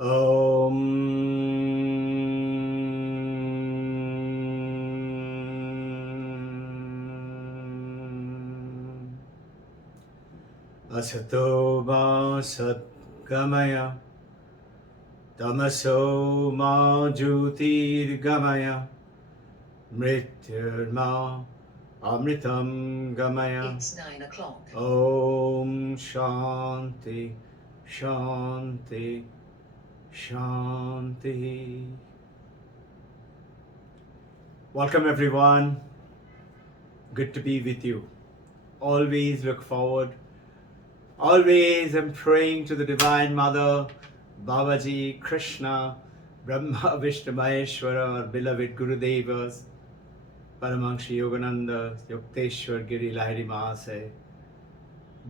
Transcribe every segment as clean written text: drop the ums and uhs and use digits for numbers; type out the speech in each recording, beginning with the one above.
Om Asato Ma Satgamaya Tamaso Ma Jyotirgamaya Mrityurma Amritam Gamaya. It's 9 o'clock. Om Shanti Shanti Shanti. Welcome everyone. Good to be with you. Always look forward. Always am praying to the Divine Mother, Babaji, Krishna, Brahma, Vishnu, Maheshwara, our beloved Gurudevas, Paramahansa Yogananda, Yukteswar Giri Lahiri Mahasaya,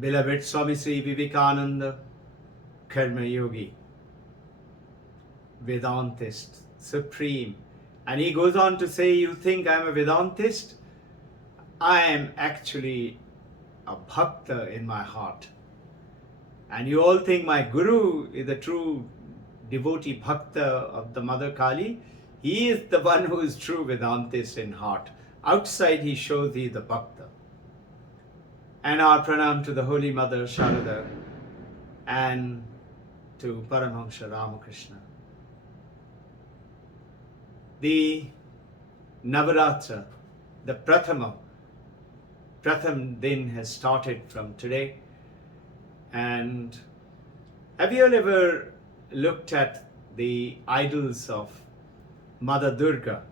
beloved Swami Sri Vivekananda, Karma Yogi, Vedantist, supreme. And he goes on to say, you think I'm a Vedantist? I am actually a Bhakta in my heart. And you all think my Guru is the true devotee Bhakta of the Mother Kali. He is the one who is true Vedantist in heart. Outside he shows he is the Bhakta. And our pranam to the Holy Mother Sharada and to Paramahansa Ramakrishna. The Navaratra, the Pratham Din has started from today. And have you all ever looked at the idols of Mother Durga?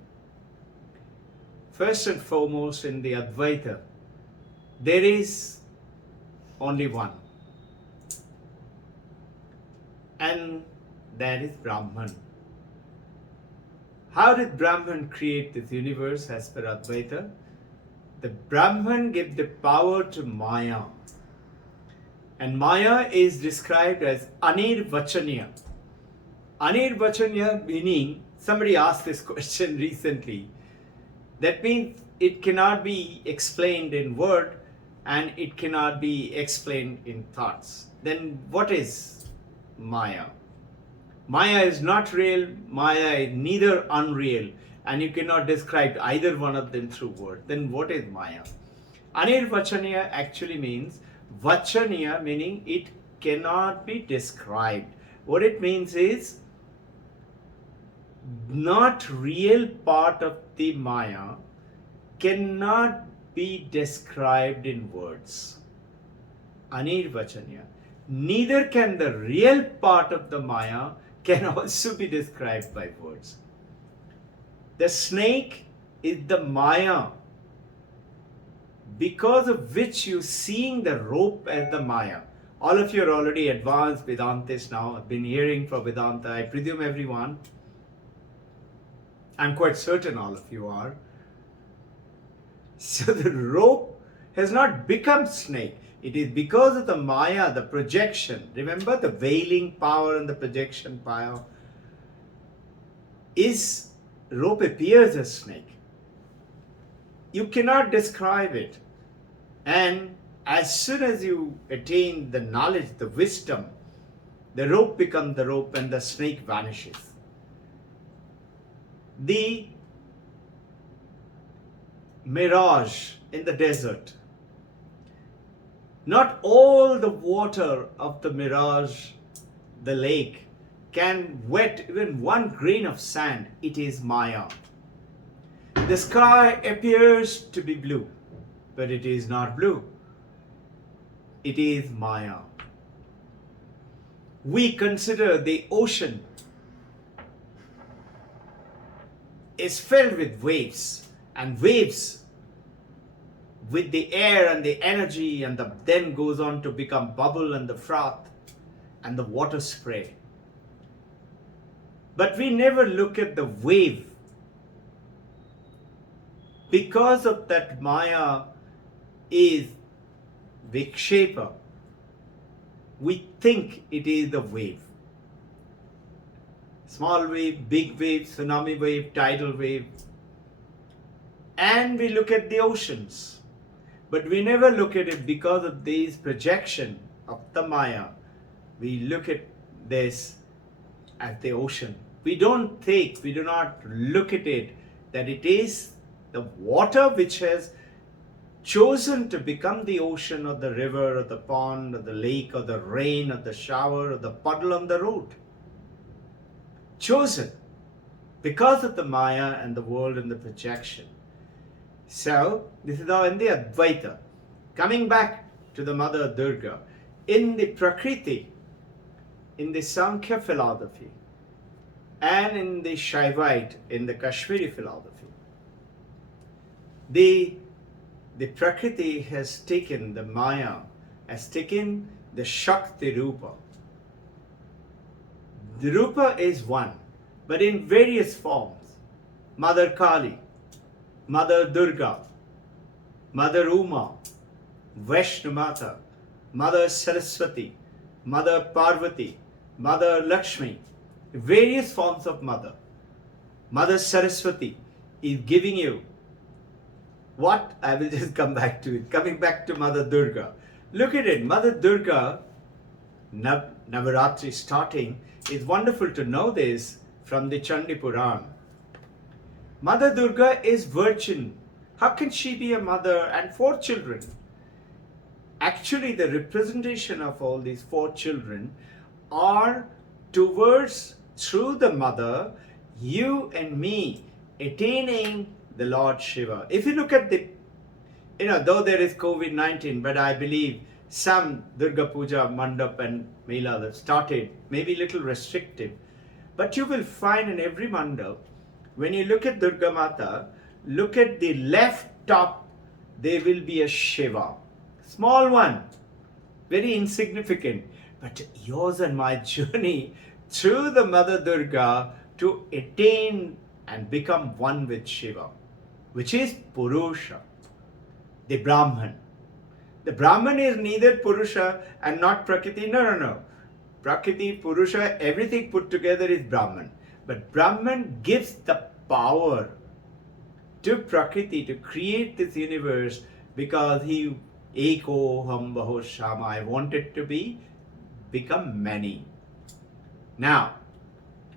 First and foremost, in the Advaita, there is only one. And that is Brahman. How did Brahman create this universe as per Advaita? The Brahman gave the power to Maya. And Maya is described as Anirvachaniya. Anirvachaniya meaning, somebody asked this question recently, that means it cannot be explained in word and it cannot be explained in thoughts. Then what is Maya? Maya is not real, Maya is neither unreal, and you cannot describe either one of them through word. Then what is Maya? Anirvachaniya actually means, Vachaniya meaning it cannot be described. What it means is, not real part of the Maya cannot be described in words. Anirvachaniya. Neither can the real part of the Maya can also be described by words. The snake is the Maya, because of which you seeing the rope as the Maya. All of you are already advanced Vedantists now. I've been hearing from Vedanta. I presume everyone. I'm quite certain all of you are. So the rope has not become snake. It is because of the Maya, the projection. Remember the veiling power and the projection power. Rope appears as snake. You cannot describe it. And as soon as you attain the knowledge, the wisdom, the rope becomes the rope and the snake vanishes. The mirage in the desert. Not all the water of the mirage, the lake, can wet even one grain of sand. It is Maya. The sky appears to be blue, but it is not blue. It is Maya. We consider the ocean is filled with waves, and waves with the air and the energy, and then goes on to become bubble and the froth and the water spray. But we never look at the wave. Because of that Maya is Vikshepa, we think it is the wave. Small wave, big wave, tsunami wave, tidal wave. And we look at the oceans. But we never look at it because of this projection of the Maya. We look at this as the ocean. We do not look at it that it is the water which has chosen to become the ocean or the river or the pond or the lake or the rain or the shower or the puddle on the road. Chosen because of the Maya and the world and the projection. So, this is now in the Advaita. Coming back to the Mother Durga, in the Prakriti, in the Sankhya philosophy, and in the Shaivite, in the Kashmiri philosophy, the Prakriti has taken the Maya, has taken the Shakti Rupa. The Rupa is one, but in various forms. Mother Kali, Mother Durga, Mother Uma, Vaishnu Mata, Mother Saraswati, Mother Parvati, Mother Lakshmi, various forms of Mother. Mother Saraswati is giving you what? I will just come back to it. Coming back to Mother Durga. Look at it. Mother Durga, Navaratri starting, is wonderful to know this from the Chandi Puran. Mother Durga is virgin. How can she be a mother and 4 children? Actually, the representation of all these 4 children are towards, through the mother, you and me attaining the Lord Shiva. If you look at the, though there is COVID-19, but I believe some Durga Puja Mandap and Mela that started, maybe a little restrictive. But you will find in every Mandap, when you look at Durga Mata, look at the left top, there will be a Shiva. Small one, very insignificant. But yours and my journey through the Mother Durga to attain and become one with Shiva, which is Purusha, the Brahman. The Brahman is neither Purusha and not Prakriti. No. Prakriti, Purusha, everything put together is Brahman. But Brahman gives the power to Prakriti to create this universe because he, Eko Ham Baho Shama, I wanted to become many. Now,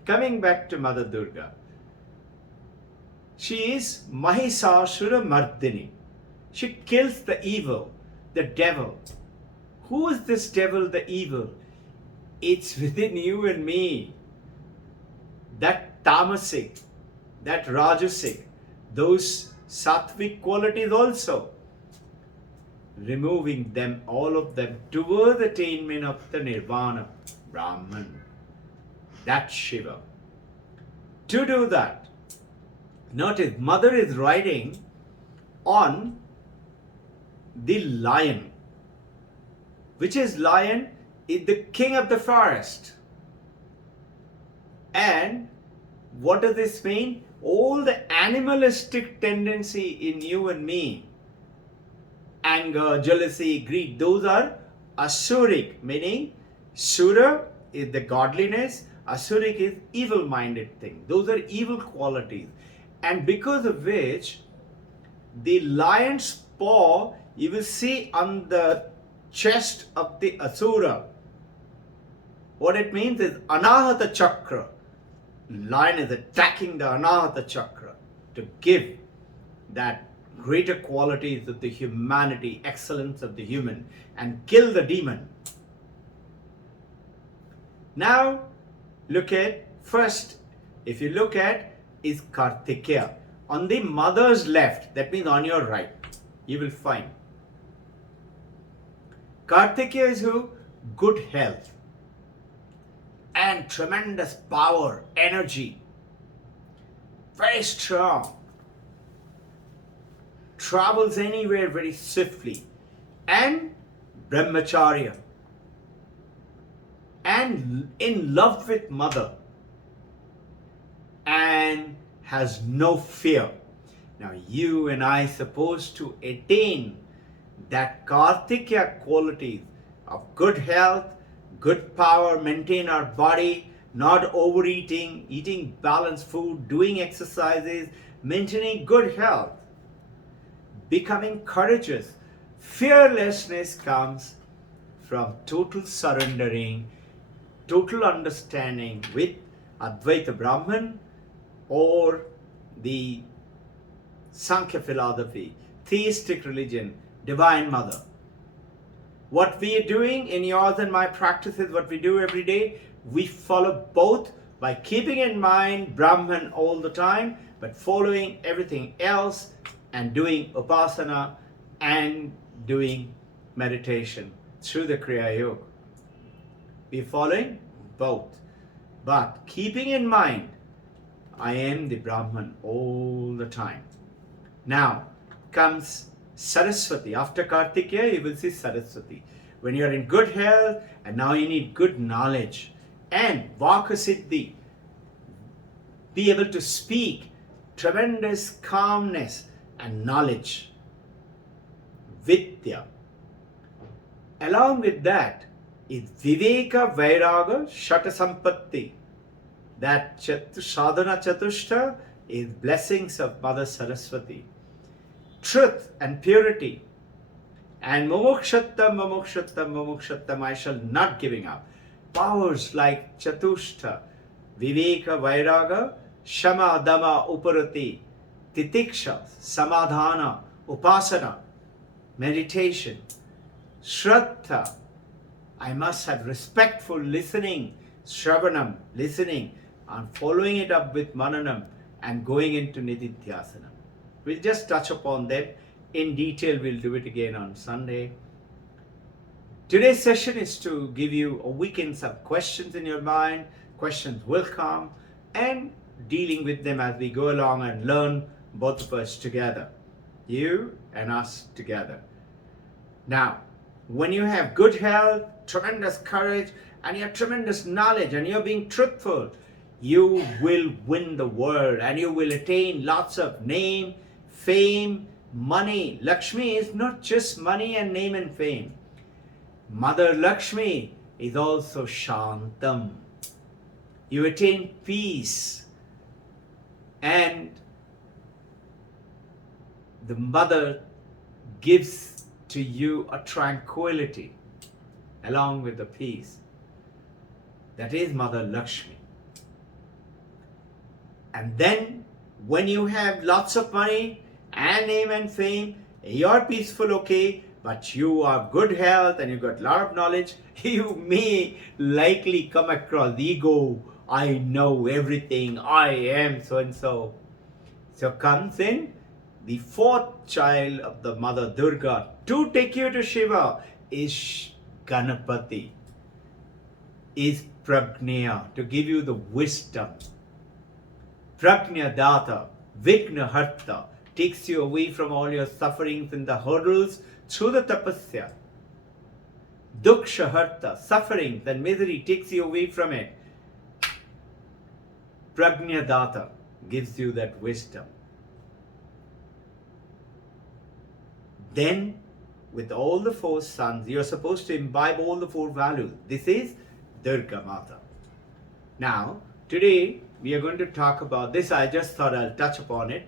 coming back to Mother Durga, she is Mahisasura Mardini. She kills the evil, the devil. Who is this devil, the evil? It's within you and me. That tamasic, that rajasic, those sattvic qualities also. Removing them, all of them, toward the attainment of the Nirvana, Brahman. That's Shiva. To do that, notice, Mother is riding on the lion. Which is lion? Is the king of the forest. And what does this mean? All the animalistic tendency in you and me, anger, jealousy, greed, those are asuric, meaning Sura is the godliness, asuric is evil-minded thing. Those are evil qualities. And because of which, the lion's paw, you will see on the chest of the asura. What it means is Anahata Chakra. Lion is attacking the Anahata Chakra to give that greater qualities of the humanity, excellence of the human, and kill the demon. Now, look at first, if you look at, is Kartikeya. On the mother's left, that means on your right, you will find. Kartikeya is who? Good health and tremendous power, energy, very strong, travels anywhere very swiftly, and brahmacharya, and in love with mother, and has no fear. Now you and I supposed to attain that Kartikeya qualities of good health, good power, maintain our body, not overeating, eating balanced food, doing exercises, maintaining good health, becoming courageous. Fearlessness comes from total surrendering, total understanding with Advaita Brahman or the Sankhya philosophy, theistic religion, Divine Mother. What we are doing in yours and my practices, what we do every day, we follow both by keeping in mind Brahman all the time, but following everything else and doing upasana and doing meditation through the Kriya Yoga. We're following both, but keeping in mind, I am the Brahman all the time. Now comes Saraswati. After Kartikeya, you will see Saraswati. When you are in good health and now you need good knowledge and Vakasiddhi, be able to speak, tremendous calmness and knowledge, Vidya. Along with that is Viveka Vairaga Shata Sampatti. That sadhana chatushta is blessings of Mother Saraswati. Truth and purity. And mumukshattam, I shall not giving up. Powers like chatushta, viveka, vairaga, shama, dama, uparati, titiksha, samadhana, upasana, meditation, shraddha. I must have respectful listening, shravanam, listening, and following it up with mananam and going into nididhyasana. We'll just touch upon them in detail. We'll do it again on Sunday. Today's session is to give you a weekend some questions in your mind. Questions will come and dealing with them as we go along and learn, both of us together. You and us together. Now, when you have good health, tremendous courage, and you have tremendous knowledge and you're being truthful, you will win the world and you will attain lots of name, fame, money. Lakshmi is not just money and name and fame. Mother Lakshmi is also Shantam. You attain peace, and the mother gives to you a tranquility along with the peace. That is Mother Lakshmi. And then when you have lots of money and name and fame, you're peaceful, okay, but you are good health and you got a lot of knowledge, you may likely come across ego. I know everything, I am so and so. So comes in the fourth child of the Mother Durga to take you to Shiva is Ganapati, is Prajna, to give you the wisdom. Prajna Data, Vigna Harta, takes you away from all your sufferings and the hurdles through the tapasya. Duksha Harta, sufferings and misery, takes you away from it. Prajna Data gives you that wisdom. Then, with all the four sons, you're supposed to imbibe all the four values. This is Durga Mata. Now, today we are going to talk about this. I just thought I'll touch upon it.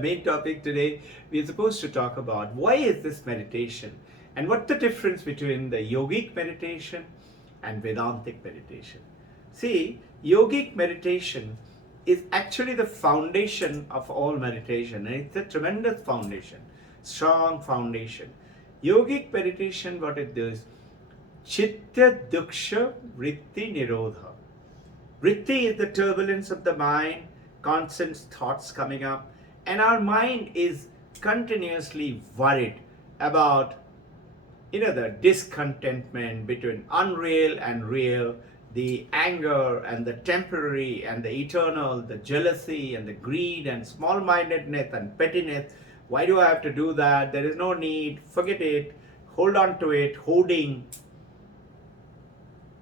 Main topic today, we're supposed to talk about why is this meditation and what's the difference between the yogic meditation and Vedantic meditation. See, yogic meditation is actually the foundation of all meditation, and it's a tremendous foundation, strong foundation. Yogic meditation, what it does, chitta duksha vritti nirodha. Vritti is the turbulence of the mind, constant thoughts coming up, and our mind is continuously worried about, the discontentment between unreal and real, the anger and the temporary and the eternal, the jealousy and the greed and small-mindedness and pettiness. Why do I have to do that? There is no need. Forget it. Hold on to it. Holding.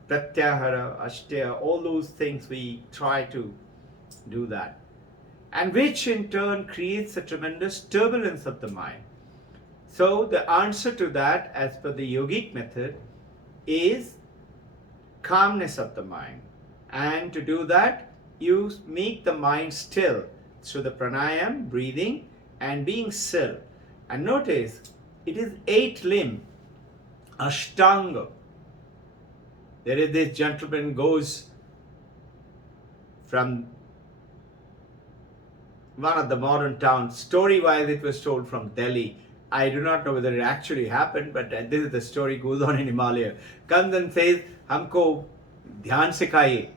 Pratyahara, Ashtaya, all those things we try to do that. And which in turn creates a tremendous turbulence of the mind. So the answer to that, as per the yogic method, is calmness of the mind. And to do that, you make the mind still through the pranayam, breathing, and being still. And notice, it is 8 limb, Ashtanga. There is this gentleman goes from one of the modern towns. Story-wise, it was told from Delhi. I do not know whether it actually happened, but this is the story goes on in Himalaya. Comes and says, "Humko dhyan sikhaye."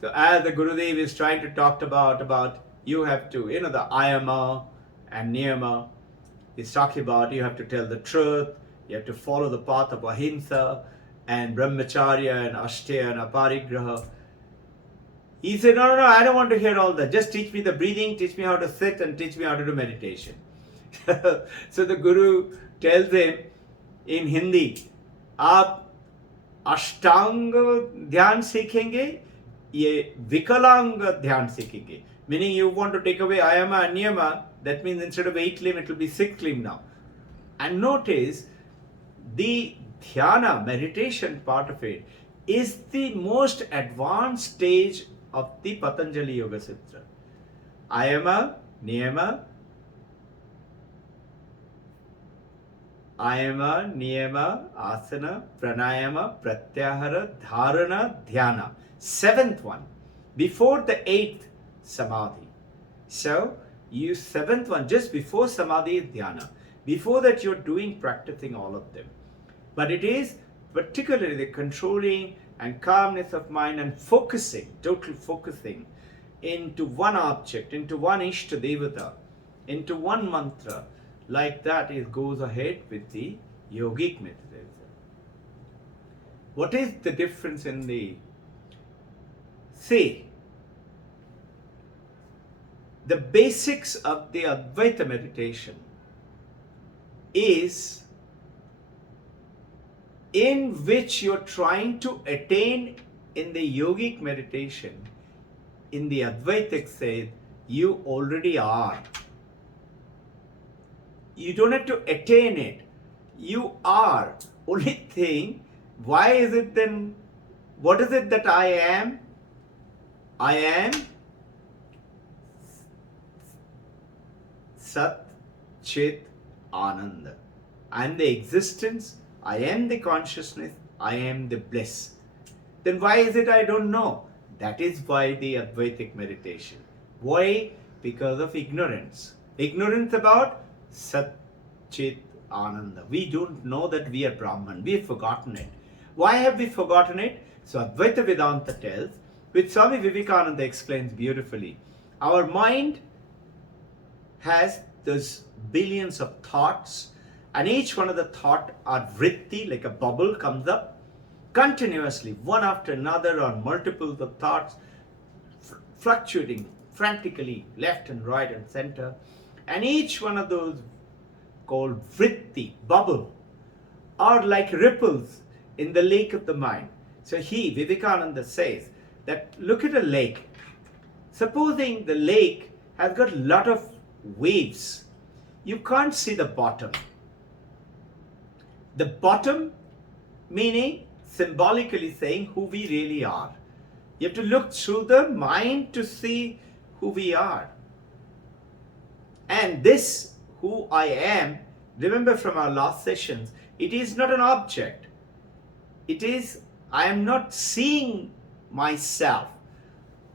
So as the Gurudev is trying to talk about you have to, the ayama and niyama, he's talking about you have to tell the truth, you have to follow the path of ahimsa and brahmacharya and ashtaya and aparigraha. He said, no, I don't want to hear all that. Just teach me the breathing, teach me how to sit, and teach me how to do meditation. So the Guru tells him in Hindi, आप अष्टांग ध्यान सीखेंगे, ये विकलांग ध्यान सीखेंगे. Meaning you want to take away ayama and niyama, that means instead of 8 limb, it will be 6 limb now. And notice, the dhyana, meditation part of it, is the most advanced stage of the Patanjali Yoga Sutra. Ayama, niyama, asana, pranayama, pratyahara, dharana, dhyana. 7th one, before the 8th samadhi. So, you 7th one, just before samadhi is dhyana. Before that, you're practicing all of them. But it is particularly the controlling and calmness of mind and focusing, total focusing into one object, into one Ishta Devata, into one mantra. Like that, it goes ahead with the yogic meditation. What is the difference in the... See, the basics of the Advaita meditation is in which you're trying to attain in the yogic meditation. In the Advaitic says, you already are. You don't have to attain it. You are. Only thing, why is it then, what is it that I am? I am Sat Chit Ananda. I am the existence, I am the consciousness, I am the bliss. Then why is it I don't know? That is why the Advaitic meditation. Why? Because of ignorance. Ignorance about Sat Chit Ananda. We don't know that we are Brahman. We have forgotten it. Why have we forgotten it? So Advaita Vedanta tells, which Swami Vivekananda explains beautifully. Our mind has those billions of thoughts, and each one of the thought are vritti, like a bubble comes up continuously, one after another, or multiples of thoughts fluctuating frantically left and right and center, and each one of those called vritti, bubble, are like ripples in the lake of the mind. So Vivekananda says that look at a lake. Supposing the lake has got a lot of waves, you can't see the bottom. The bottom meaning symbolically saying who we really are. You have to look through the mind to see who we are. And this, who I am, remember from our last sessions, it is not an object. It is, I am not seeing myself.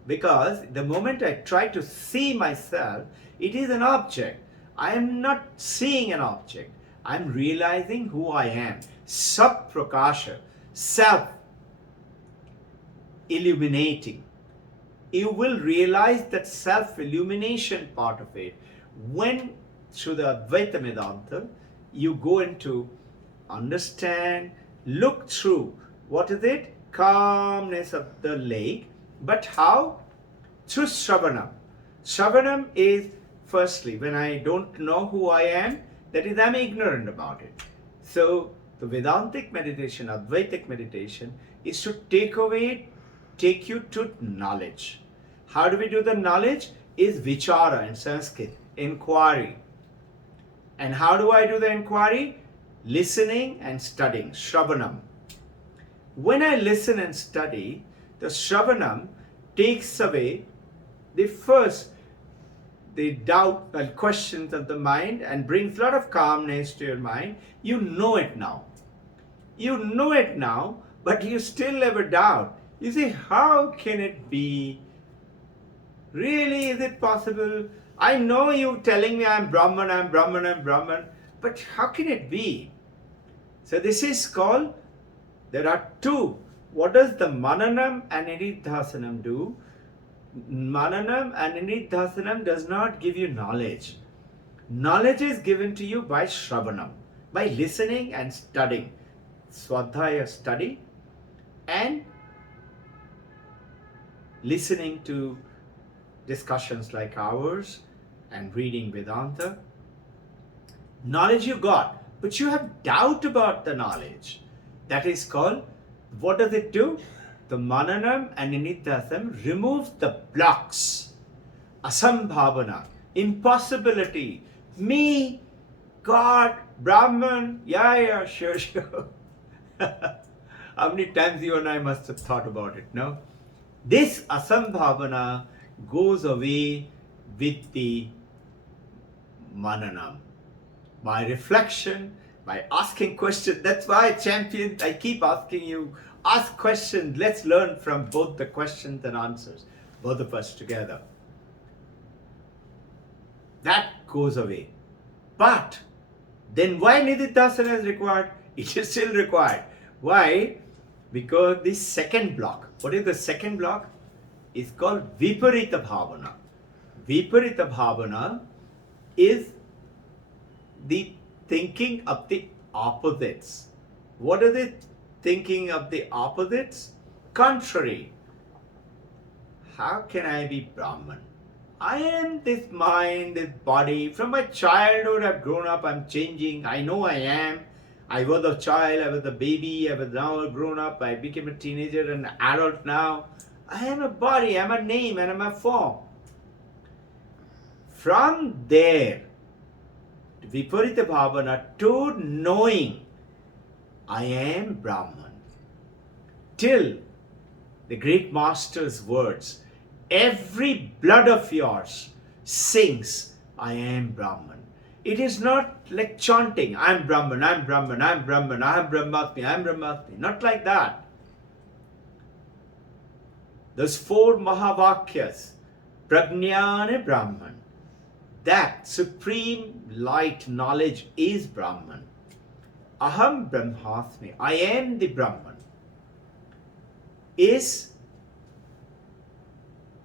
Because the moment I try to see myself, it is an object. I am not seeing an object. I am realizing who I am. Sap-prakasha, self illuminating. You will realize that self-illumination part of it when through the Advaita Vedanta you go into understand, look through, what is it? Calmness of the lake. But how? Through Shravanam. Shravanam is firstly when I don't know who I am, that is I'm ignorant about it. So the Vedantic meditation, Advaitic meditation is to take you to knowledge. How do we do the knowledge? Is vichara in Sanskrit, inquiry. And how do I do the inquiry? Listening and studying, Shravanam. When I listen and study, the Shravanam takes away the doubt and questions of the mind and brings a lot of calmness to your mind. You know it now. You know it now, but you still have a doubt. You say, how can it be Really, is it possible? I know you telling me I'm Brahman, I'm Brahman, I'm Brahman, but how can it be? So this is called, there are two. What does the Mananam and Nididhasanam do? Mananam and Nididhasanam does not give you knowledge. Knowledge is given to you by Shravanam, by listening and studying. Swadhyaya, study, and listening to discussions like ours and reading Vedanta. Knowledge you got, but you have doubt about the knowledge. That is called, what does it do? The Mananam and Nididhasam removes the blocks. Asambhavana, impossibility. Me, God, Brahman, yeah, sure. How many times you and I must have thought about it, no? This asambhavana goes away with the mananam. By reflection, by asking questions. That's why I keep asking you, ask questions. Let's learn from both the questions and answers, both of us together. That goes away. But then why Nididhasana is required? It is still required. Why? Because the second block. What is the second block? It's called Viparita Bhavana. Viparita Bhavana is the thinking of the opposites. What are they thinking of the opposites? Contrary. How can I be Brahman? I am this mind, this body. From my childhood I've grown up, I'm changing. I know I am. I was a child, I was a baby, I was now grown up, I became a teenager and an adult now. I am a body, I'm a name and I'm a form. From there, Viparita Bhavana to knowing I am Brahman. Till the great master's words, every blood of yours sings, I am Brahman. It is not like chanting, I am Brahman, I am Brahman, I am Brahman, I am Brahmatmi, I am Brahmatmi. Not like that. Those 4 Mahavakyas, Prajnana Brahman, that supreme light knowledge is Brahman. Aham Brahmasmi, I am the Brahman, is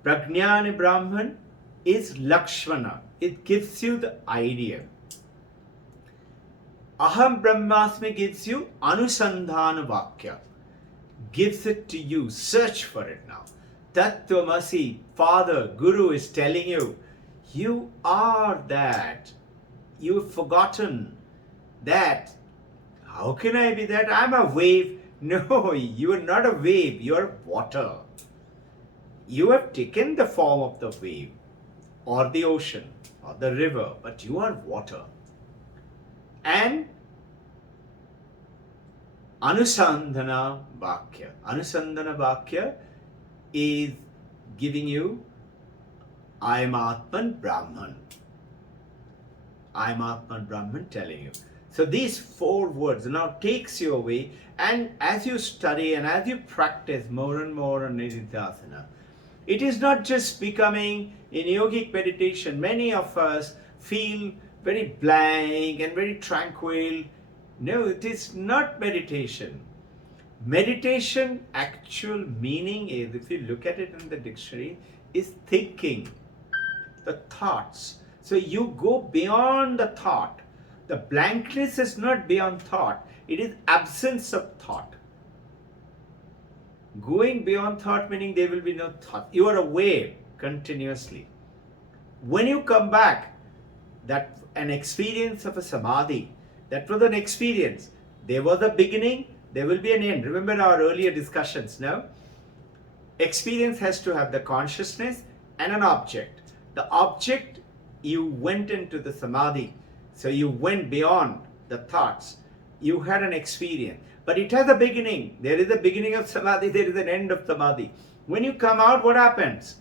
Prajnana Brahman, is Lakshmana. It gives you the idea. Aham Brahmasmi gives you Anusandhana Vakya. Gives it to you. Search for it now. Tattvamasi, Father, Guru is telling you, you are that. You've forgotten that. How can I be that? I'm a wave. No, you are not a wave. You are water. You have taken the form of the wave or the ocean or the river, but you are water. And Anusandhana Vakya. Anusandhana Vakya is giving you I am Atman Brahman. I am Atman Brahman telling you. So these 4 words now takes you away, and as you study and as you practice more and more on Nididhasana, it is not just becoming in yogic meditation. Many of us feel very blank and very tranquil. No, it is not meditation. Meditation, actual meaning is, if you look at it in the dictionary, is thinking, the thoughts. So you go beyond the thought. The blankness is not beyond thought. It is absence of thought. Going beyond thought meaning there will be no thought. You are aware continuously. When you come back, that an experience of a samadhi, that was an experience. There was a beginning, there will be an end. Remember our earlier discussions, no? Experience has to have the consciousness and an object. The object, you went into the samadhi. So you went beyond the thoughts. You had an experience. But it has a beginning. There is a beginning of samadhi, there is an end of samadhi. When you come out, what happens?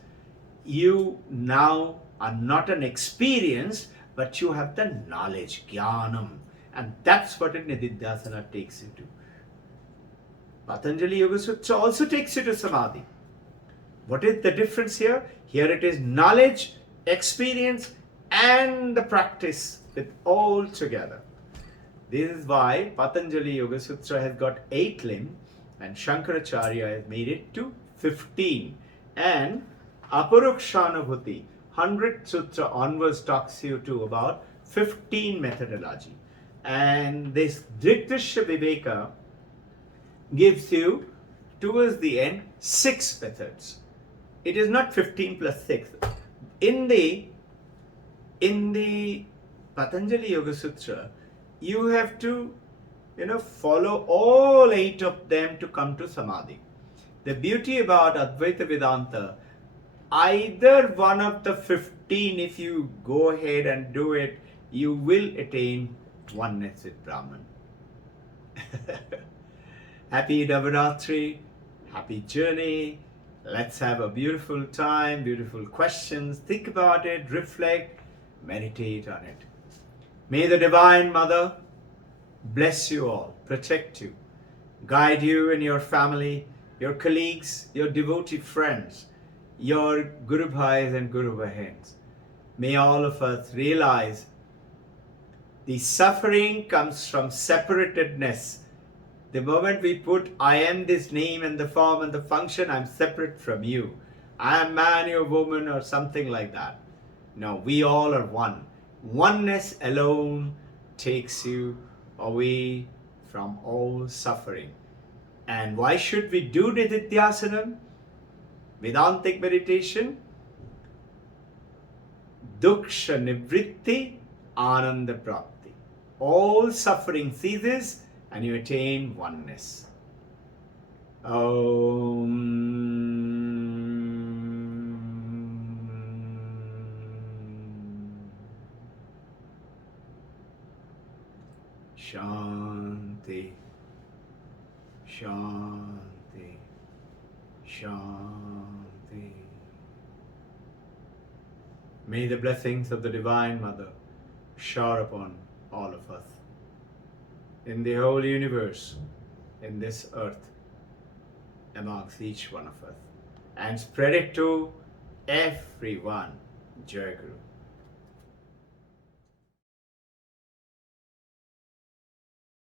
You now are not an experience, but you have the knowledge, jnanam. And that's what a Nididhasana takes you to. Patanjali Yoga Sutra also takes you to samadhi. What is the difference here? Here it is knowledge, experience, and the practice with all together. This is why Patanjali Yoga Sutra has got 8 limbs and Shankaracharya has made it to 15. And Aparukshanubhuti, 100th Sutra onwards talks you to about 15 methodology. And this Drikdrishya Viveka gives you towards the end 6 methods. It is not 15 plus 6. In the Patanjali Yoga Sutra, you have to follow all 8 of them to come to Samadhi. The beauty about Advaita Vedanta, either one of the 15, if you go ahead and do it, you will attain oneness with Brahman. Happy Navaratri, happy journey. Let's have a beautiful time, beautiful questions. Think about it, reflect, meditate on it. May the Divine Mother bless you all, protect you, guide you and your family, your colleagues, your devotee friends, your Guru Bhais and Guru Bahens. May all of us realize the suffering comes from separatedness. The moment we put I am this name and the form and the function, I'm separate from you. I am man, you're woman, or something like that. No, we all are one. Oneness alone takes you away from all suffering. And why should we do Nididhyasanam? Vedantic meditation? Duksha Nivritti Ananda Prapti. All suffering ceases and you attain oneness. Shanti, Shanti, Shanti. May the blessings of the Divine Mother shower upon all of us, in the whole universe, in this earth, amongst each one of us, and spread it to everyone. Jai Guru.